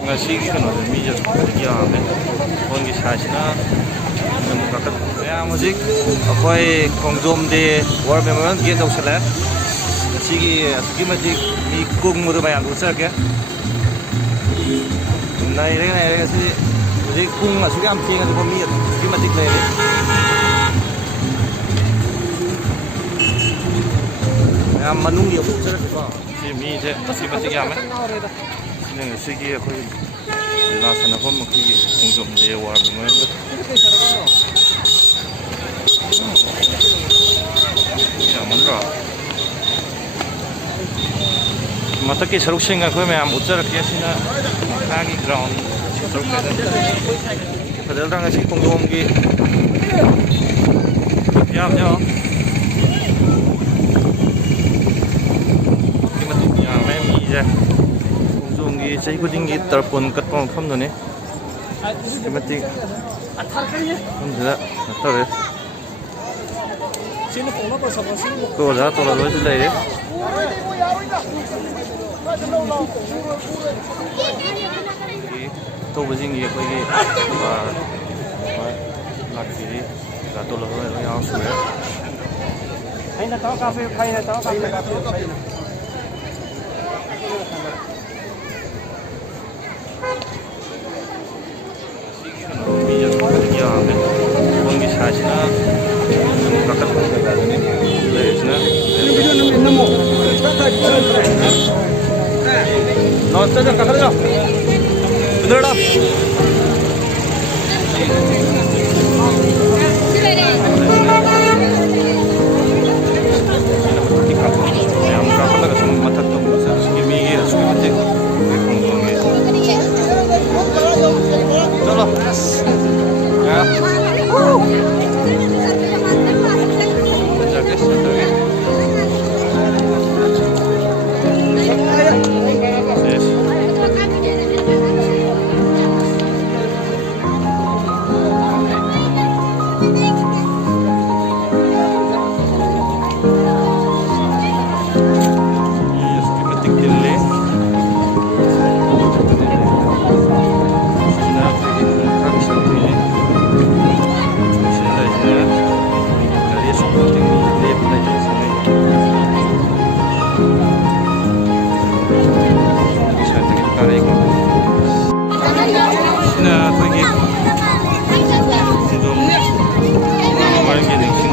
Ngasihi kano'y medyo yummy. Kongi sasina kakat ya music apoy kongjom de war memorial ge dau sala ngasihi asuki magic mi kung muru bayang usar ke nai re si music kung asuki am pinga de mi asuki magic le ya manung ye usar ke ba si mi je asuki magic ya me 네, 시기에 거의 나서나 보면 그게 공점대에 와보면 야, 뭔가 어떻게 저렇게 생각 그러면 못 저렇게 하시나 하기 그라운드 저렇게 그들랑 같이 공동기 야죠 야, 매미 이제 이 제이고딩기 떨폰 끝방 컴노네 스키마틱 혼자 나타래 또 자 또 라고 줄래 또 버징이 거기 락지 또 라고 양수에 아이나 또 카페 파이나 또 카페 파이나 kongi sasina kakat leisna no tada kakak lo bener dah yang kakak lagi sama mata tu segini ya segini चलो Nah, pergi. Untuk orang yang